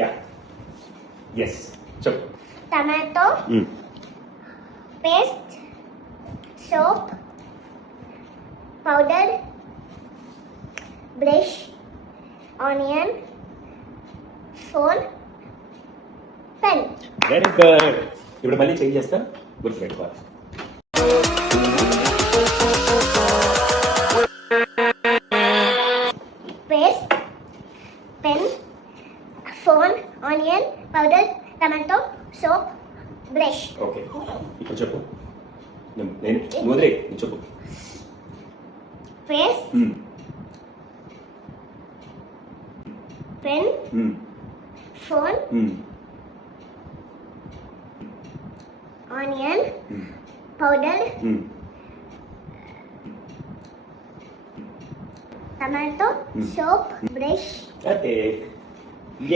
Yeah yes చెప్పు. Tomato, paste, soap, powder, brush, onion, phone, pen. Very good. ఇప్పుడు మళ్ళీ change చేస్తా, గుర్తుపెట్టుకోవాలి. Paste, pen, phone, onion, powder, tomato, soap, brush. Okay ఇప్పుడు చెప్పు. నేను నువ్వు వదిలే, నువ్వు చెప్పు. Paste, pen, phone, onion, powder, tomato, soap, brush. Okay